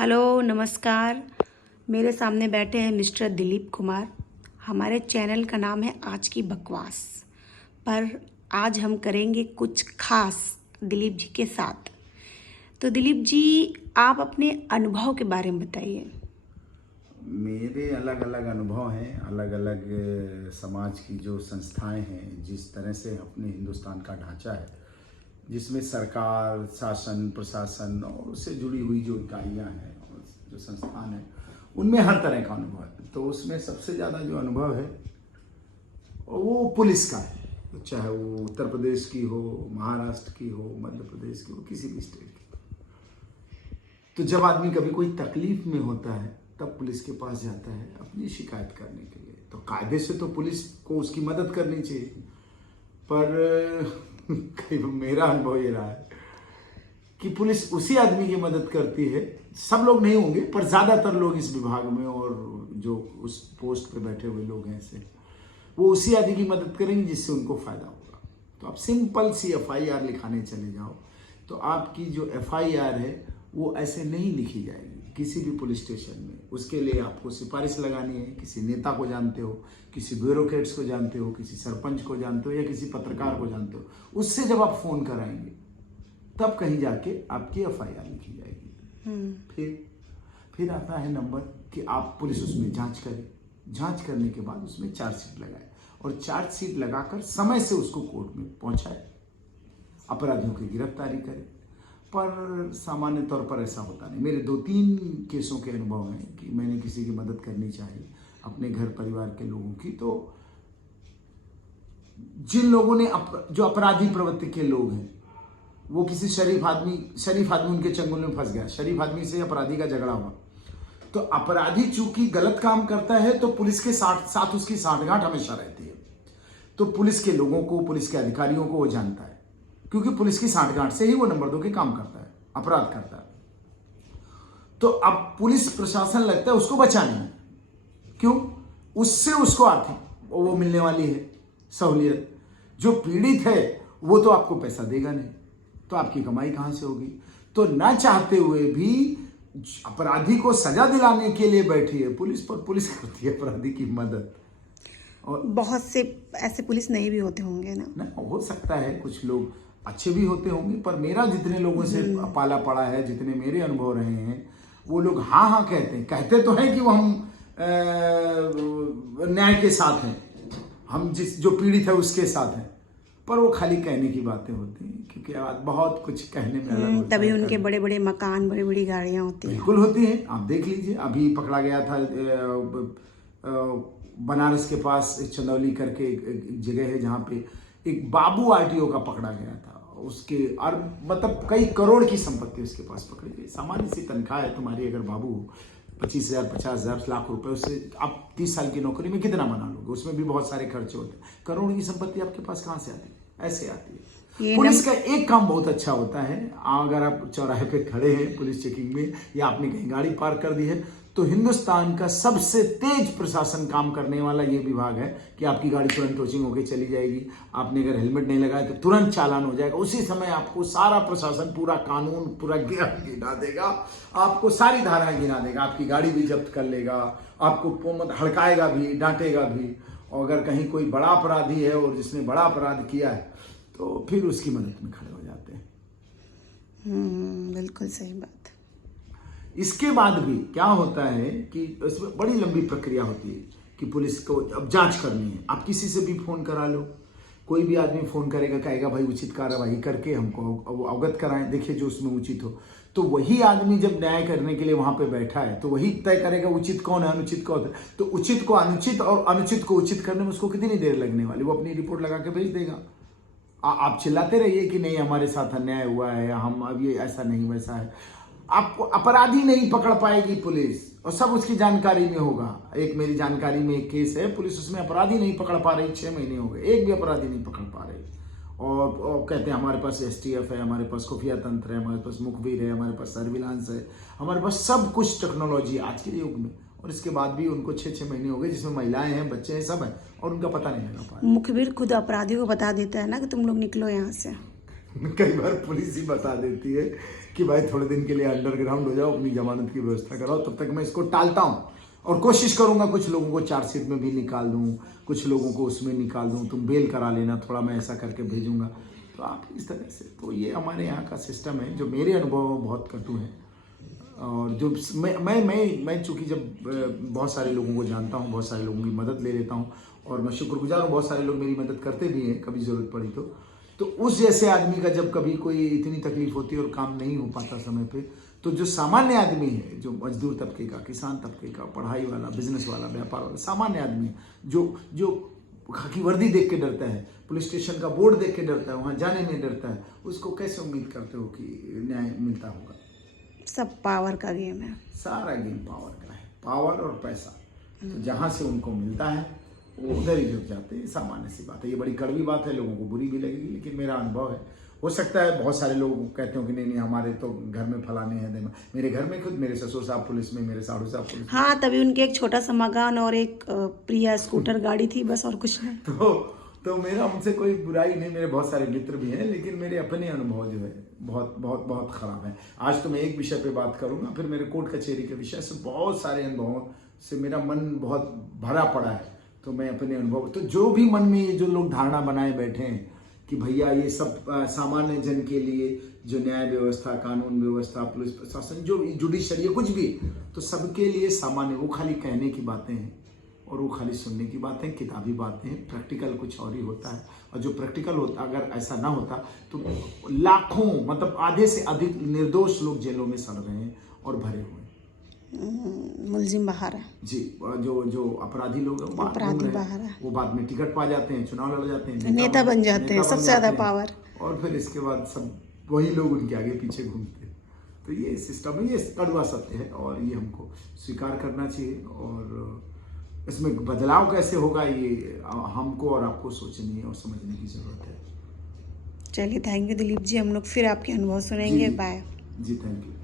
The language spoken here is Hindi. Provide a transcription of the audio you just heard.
हेलो नमस्कार। मेरे सामने बैठे हैं मिस्टर दिलीप कुमार। हमारे चैनल का नाम है आज की बकवास। पर आज हम करेंगे कुछ खास दिलीप जी के साथ। तो दिलीप जी, आप अपने अनुभव के बारे में बताइए। मेरे अलग अलग अनुभव हैं, अलग अलग समाज की जो संस्थाएं हैं, जिस तरह से अपने हिंदुस्तान का ढांचा है, जिसमें सरकार, शासन, प्रशासन और उससे जुड़ी हुई जो इकाइयां हैं और जो संस्थान हैं, उनमें हर तरह का अनुभव है। तो उसमें सबसे ज़्यादा जो अनुभव है वो पुलिस का है, चाहे वो उत्तर प्रदेश की हो, महाराष्ट्र की हो, मध्य प्रदेश की हो, किसी भी स्टेट की। तो जब आदमी कभी कोई तकलीफ में होता है तब पुलिस के पास जाता है अपनी शिकायत करने के लिए। तो कायदे से तो पुलिस को उसकी मदद करनी चाहिए, पर कई बार मेरा अनुभव ये रहा है कि पुलिस उसी आदमी की मदद करती है, सब लोग नहीं होंगे पर ज़्यादातर लोग इस विभाग में और जो उस पोस्ट पे बैठे हुए लोग हैं ऐसे, वो उसी आदमी की मदद करेंगे जिससे उनको फ़ायदा होगा। तो आप सिंपल सी FIR लिखाने चले जाओ तो आपकी जो FIR है वो ऐसे नहीं लिखी जाएगी किसी भी पुलिस स्टेशन में। उसके लिए आपको सिफारिश लगानी है, किसी नेता को जानते हो, किसी ब्यूरोक्रेट्स को जानते हो, किसी सरपंच को जानते हो या किसी पत्रकार को जानते हो, उससे जब आप फ़ोन कराएंगे तब कहीं जाके आपकी FIR लिखी जाएगी। फिर आता है नंबर कि आप पुलिस उसमें जांच करे, जांच करने के बाद उसमें चार्जशीट लगाए और चार्जशीट लगाकर समय से उसको कोर्ट में पहुंचाए, अपराधियों की गिरफ्तारी करे। पर सामान्य तौर पर ऐसा होता नहीं। मेरे 2-3 केसों के अनुभव हैं कि मैंने किसी की मदद करनी चाहिए अपने घर परिवार के लोगों की, तो जिन लोगों ने जो अपराधी प्रवृत्ति के लोग हैं, वो किसी शरीफ आदमी उनके चंगुल में फंस गया, शरीफ आदमी से अपराधी का झगड़ा हुआ, तो अपराधी चूंकि गलत काम करता है तो पुलिस के साथ उसकी सांठगांठ हमेशा रहती है। तो पुलिस के लोगों को, पुलिस के अधिकारियों को वो जानता है, क्योंकि पुलिस की सांठगांठ से ही वो नंबर 2 के काम करता है, अपराध करता है। तो अब पुलिस प्रशासन लगता है उसको बचाने में, क्यों? उससे उसको आर्थिक वो मिलने वाली है सहूलियत। जो पीड़ित है वो तो आपको पैसा देगा नहीं, तो आपकी कमाई कहां से होगी? तो ना चाहते हुए भी अपराधी को सजा दिलाने के लिए बैठी है पुलिस, पर पुलिस करती है अपराधी की मदद। और बहुत से ऐसे पुलिस नहीं भी होते होंगे ना हो सकता है कुछ लोग अच्छे भी होते होंगे, पर मेरा जितने लोगों से पाला पड़ा है, जितने मेरे अनुभव रहे हैं, वो लोग हाँ कहते तो हैं कि वो हम न्याय के साथ हैं, हम जो पीड़ित है उसके साथ हैं, पर वो खाली कहने की बातें होती हैं, क्योंकि बहुत कुछ कहने में अलग होता है। तभी उनके बड़े बड़े मकान, बड़ी बड़ी गाड़ियां होती हैं। बिल्कुल होती हैं। आप देख लीजिए, अभी पकड़ा गया था बनारस के पास चंदौली करके एक जगह है जहाँ पे एक बाबू RTO का पकड़ा गया था। उसके और मतलब कई करोड़ की संपत्ति उसके पास पकड़ी गई। सामान्य सी तनख्वाह है तुम्हारी, अगर बाबू 25,000, 50,000, लाख रुपए, उससे आप 30 साल की नौकरी में कितना बना लोगे? उसमें भी बहुत सारे खर्चे होते हैं। करोड़ की संपत्ति आपके पास कहाँ से आती है? ऐसे आती है। पुलिस का एक काम बहुत अच्छा होता है, अगर आप चौराहे पे खड़े हैं पुलिस चेकिंग में या आपने कहीं गाड़ी पार्क कर दी है, तो हिंदुस्तान का सबसे तेज प्रशासन काम करने वाला ये विभाग है कि आपकी गाड़ी तुरंत टोचिंग होकर चली जाएगी। आपने अगर हेलमेट नहीं लगाया तो तुरंत चालान हो जाएगा। उसी समय आपको सारा प्रशासन, पूरा कानून, पूरा ज्ञान गिना देगा, आपको सारी धाराएं गिना देगा, आपकी गाड़ी भी जब्त कर लेगा, आपको हड़काएगा भी, डांटेगा भी। और अगर कहीं कोई बड़ा अपराधी है और जिसने बड़ा अपराध किया है तो फिर उसकी मदद में खड़े हो जाते हैं। बिल्कुल सही बात। इसके बाद भी क्या होता है कि इसमें बड़ी लंबी प्रक्रिया होती है कि पुलिस को अब जांच करनी है। आप किसी से भी फोन करा लो, कोई भी आदमी फोन करेगा, कहेगा भाई उचित कार्रवाई करके हमको अवगत कराएं, देखिए जो उसमें उचित हो। तो वही आदमी जब न्याय करने के लिए वहां पे बैठा है तो वही तय करेगा उचित कौन है, अनुचित कौन है। तो उचित को अनुचित और अनुचित को उचित करने में उसको कितनी देर लगने वाली? वो अपनी रिपोर्ट लगा के भेज देगा। आप चिल्लाते रहिए कि नहीं हमारे साथ अन्याय हुआ है, हम अब ये ऐसा नहीं वैसा है। आपको अपराधी नहीं पकड़ पाएगी पुलिस, और सब उसकी जानकारी में होगा। एक मेरी जानकारी में एक केस है, पुलिस उसमें अपराधी नहीं पकड़ पा रही, 6 महीने हो गए, एक भी अपराधी नहीं पकड़ पा रही। और कहते हैं हमारे पास STF है, हमारे पास खुफिया तंत्र है, हमारे पास मुखबिर है, हमारे पास सर्विलांस है, हमारे पास सब कुछ टेक्नोलॉजी है आज के युग में, और इसके बाद भी उनको 6-6 महीने हो गए, जिसमें महिलाएं हैं, बच्चे हैं, सब हैं, और उनका पता नहीं लगा पा रहा। मुखबिर खुद अपराधियों को बता देता है ना कि तुम लोग निकलो यहाँ से। कई बार पुलिस ही बता देती है कि भाई थोड़े दिन के लिए अंडरग्राउंड हो जाओ, अपनी जमानत की व्यवस्था कराओ, तब तक मैं इसको टालता हूँ और कोशिश करूंगा कुछ लोगों को चार्जशीट में भी निकाल दूं, कुछ लोगों को उसमें निकाल दूं, तुम बेल करा लेना, थोड़ा मैं ऐसा करके भेजूंगा। तो आप इस तरह से, तो ये हमारे यहाँ का सिस्टम है जो मेरे अनुभव में बहुत कटु है। और जो मैं चूँकि जब बहुत सारे लोगों को जानता हूँ, बहुत सारे लोगों की मदद ले लेता हूँ और मैं शुक्रगुजार हूँ, बहुत सारे लोग मेरी मदद करते भी हैं कभी ज़रूरत पड़ी तो उस जैसे आदमी का जब कभी कोई इतनी तकलीफ होती है और काम नहीं हो पाता समय पे, तो जो सामान्य आदमी है, जो मजदूर तबके का, किसान तबके का, पढ़ाई वाला, बिजनेस वाला, व्यापार वाला, सामान्य आदमी जो खाकी वर्दी देख के डरता है, पुलिस स्टेशन का बोर्ड देख के डरता है, वहाँ जाने में डरता है, उसको कैसे उम्मीद करते हो कि न्याय मिलता होगा? सब पावर का गेम है, सारा गेम पावर का है, पावर और पैसा। तो जहाँ से उनको मिलता है वो उधर ही झुक जाते हैं। सामान्य सी बात है, ये बड़ी कड़वी बात है, लोगों को बुरी भी लगेगी, लेकिन मेरा अनुभव है। हो सकता है बहुत सारे लोग कहते हो कि नहीं हमारे तो घर में फलाने हैं, मेरे घर में खुद मेरे ससुर साहब पुलिस में, मेरे साड़ू साहब पुलिस में। हाँ, तभी उनके एक छोटा सा मकान और एक प्रिया स्कूटर गाड़ी थी, बस, और कुछ नहीं। तो मेरा उनसे कोई बुराई नहीं, मेरे बहुत सारे मित्र भी हैं, लेकिन मेरे अपने अनुभव जो है बहुत बहुत बहुत खराब है। आज तो मैं एक विषय पे बात करूंगा, फिर मेरे कोर्ट कचहरी के विषय से बहुत सारे अनुभवों से मेरा मन बहुत भरा पड़ा है। तो मैं अपने अनुभव, तो जो भी मन में ये जो लोग धारणा बनाए बैठे हैं कि भैया ये सब सामान्य जन के लिए, जो न्याय व्यवस्था, कानून व्यवस्था, पुलिस प्रशासन, जो जुडिशरी, कुछ भी, तो सबके लिए सामान्य, वो खाली कहने की बातें हैं और वो खाली सुनने की बातें, किताबी बातें हैं। प्रैक्टिकल कुछ और ही होता है, और जो प्रैक्टिकल होता, अगर ऐसा ना होता तो लाखों, मतलब आधे से अधिक निर्दोष लोग जेलों में सड़ रहे हैं और भरे हुए हैं। मुलजिम बाहर है जी, जो अपराधी लोग हैं, अपराधी बाहर है, वो बाद में टिकट पा जाते हैं, चुनाव लड़ जाते हैं, नेता बन जाते हैं, सबसे ज्यादा पावर, और फिर इसके बाद सब वही लोग उनके आगे पीछे घूमते हैं। तो ये सिस्टम है, ये कड़वा सत्य है और ये हमको स्वीकार करना चाहिए। और इसमें बदलाव कैसे होगा, ये हमको और आपको सोचनी और समझने की जरूरत है। चलिए, थैंक यू दिलीप जी, हम लोग फिर आपके अनुभव सुनेंगे। बाय जी, थैंक यू।